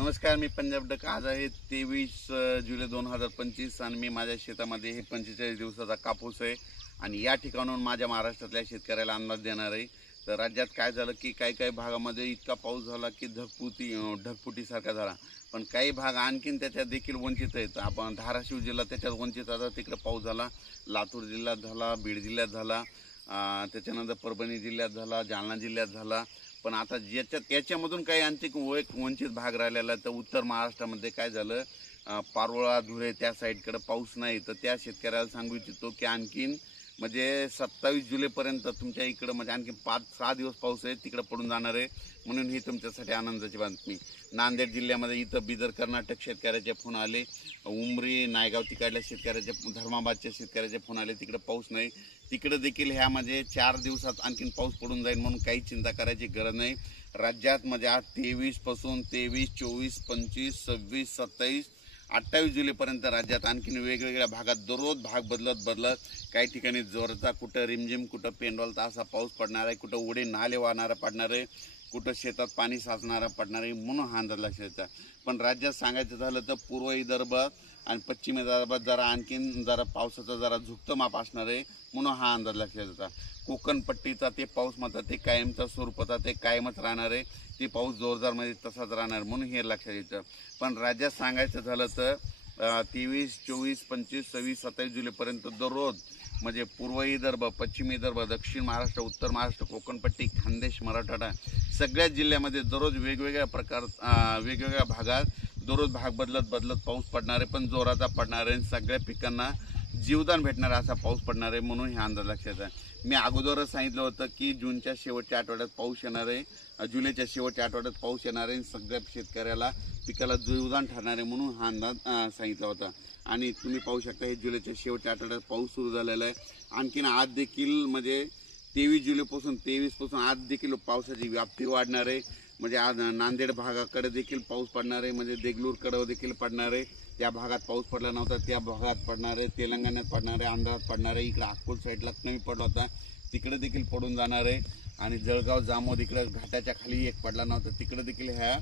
नमस्कार, मी पंजाब डक। आज आहे 23 जुलै 2025 आणि मी माझ्या शेतामध्ये हे 45 दिवसाचा कापूस आहे आणि या ठिकाणून माझ्या महाराष्ट्रातल्या शेतकऱ्याला अंदाज देणार आहे। तर राज्यात काय झालं की काही भागामध्ये इतका पाऊस झाला की ढगफुटीसारखा झाला, पण काही भाग आणखीन त्याच्यात देखील वंचित आहेत। आपण धाराशिव जिल्हा त्याच्यात वंचित आता, तिकडे पाऊस झाला, लातूर जिल्ह्यात झाला, बीड जिल्ह्यात झाला, त्याच्यानंतर परभणी जिल्ह्यात झाला, जालना जिल्ह्यात झाला। पण आता याच्यामधून काही आणखी वंचित भाग राहिलेला आहे। तर उत्तर महाराष्ट्रामध्ये काय झालं, पारोळा धुळे त्या साईडकडे पाऊस नाही, तर त्या शेतकऱ्याला सांगू इच्छितो की आणखीन म्हणजे 27 जुलैपर्यंत तुमच्या इकडं म्हणजे आणखी 5-6 दिवस पाऊस आहे तिकडे पडून जाणार आहे, म्हणून ही तुमच्यासाठी आनंदाची बातमी। नांदेड जिल्ह्यामध्ये इथं बिदर कर्नाटक शेतकऱ्याचे फोन आले, उमरी नायगाव तिकडल्या शेतकऱ्याचे, धर्माबादच्या शेतकऱ्याचे फोन आले, तिकडे पाऊस नाही। तिकडे देखील ह्यामध्ये 4 दिवसात आणखीन पाऊस पडून जाईल, म्हणून काही चिंता करायची गरज नाही। राज्यात म्हणजे आज 23 पासून 23, 24, 25, 26, 27, 28 जुलैपर्यंत राज्यात आणखीन वेगवेगळ्या भागात दररोज भाग बदलत काही ठिकाणी जोरचा, कुठं रिमझिम, कुठं पेंडॉलचा असा पाऊस पडणार आहे, कुठं उडे नाले वाहणारा पडणार आहे, कुठं शेतात पाणी साचणारा पडणार आहे, म्हणून हा अंदाज लक्षात येतो। पण राज्यात सांगायचं झालं तर पूर्व विदर्भ आणि पश्चिम विदर्भात जरा आणखीन पावसाचा झुकतं माप असणार आहे, म्हणून हा अंदाज लक्षात येतो। कोकण पट्टीचा ते पाऊस मात्र ते कायमचा स्वरूपाचा ते कायमच राहणार आहे, ते पाऊस जोरदारमध्ये तसाच राहणार, म्हणून हे लक्षात येतं। पण राज्यात सांगायचं झालं तर 23, 24, 25, 26, 27 जुलैपर्यंत दररोज म्हणजे पूर्व विदर्भ, पश्चिम विदर्भ, दक्षिण महाराष्ट्र, उत्तर महाराष्ट्र, कोकणपट्टी, खानदेश, मराठवाडा सगळ्याच जिल्ह्यामध्ये दररोज वेगवेगळ्या भागात दररोज भाग बदलत पाऊस पडणार आहे, पण जोराचा पडणार आहे, सगळ्या पिकांना जीवदान भेटणारा असा पाऊस पडणार आहे, म्हणून हे अंदाज लक्षात आहे। मी अगोदरच सांगितलं होतं की जूनच्या शेवटच्या आठवड्यात पाऊस येणार आहे, जुलैच्या शेवटच्या आठवड्यात पाऊस येणार आहे, सगळ्या शेतकऱ्याला पिकाला जीवदान ठरणार आहे, म्हणून हा अंदाज सांगितला होता। आणि तुम्ही पाहू शकता हे जुलैच्या शेवटच्या आठवड्यात पाऊस सुरू झालेला आहे। आणखीन आज देखील म्हणजे 23 जुलैपासून आज देखील पावसाची व्याप्ती वाढणार आहे, म्हणजे आज नांदेड भागाकडे देखील पाऊस पडणार आहे, म्हणजे देगलूरकडे देखील पडणार आहे, त्या भागात पाऊस पडला नव्हता त्या भागात पडणार आहे, तेलंगणात पडणार आहे, आंध्रात पडणार आहे, इकडे अक्कोल साईडला कमी पडला होता तिकडे देखील पडून जाणार आहे, आणि जळगाव जामोद इकडे घाटाच्या खाली एक पडला नव्हता तिकडे देखील ह्या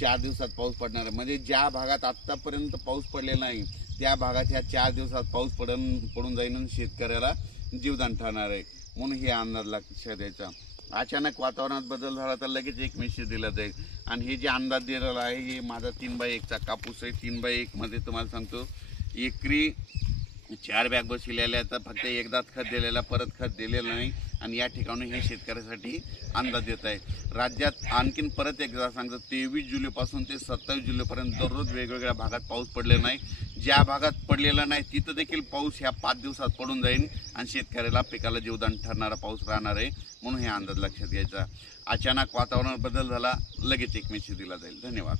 4 दिवसात पाऊस पडणार आहे। म्हणजे ज्या भागात आत्तापर्यंत पाऊस पडलेला नाही त्या भागात ह्या 4 दिवसात पाऊस पडून जाईल आणि शेतकऱ्याला जीवदान ठरणार आहे, म्हणून हे अंदाज लक्षात द्यायचा। अचानक वातावरणात बदल झाला तर लगेच एक मेसेज दिला जाईल। आणि हे जे अंदाज दिलेला आहे हे माझा 3x1चा कापूस आहे। 3x1 मध्ये तुम्हाला सांगतो एकरी 4 बॅग बसविलेल्या आहेत, तर फक्त एकदाच खत दिलेला, परत खत दिलेलं नाही, आणि या ठिकाणी हे शेतकऱ्यासाठी अंदाज देत आहे। राज्यात आणखीन परत एकदा सांगतो 23 जुलैपासून ते 27 जुलैपर्यंत दररोज वेगवेगळ्या भागात पाऊस पडलेला नाही, ज्या भागात पडलेला नाही तिथं देखील पाऊस ह्या 5 दिवसात पडून जाईल आणि शेतकऱ्याला पिकाला जीवदान ठरणारा पाऊस राहणार आहे, म्हणून हे अंदाज लक्षात घ्यायचा। अचानक वातावरणात बदल झाला लगेच एक मेसेज दिला जाईल। धन्यवाद।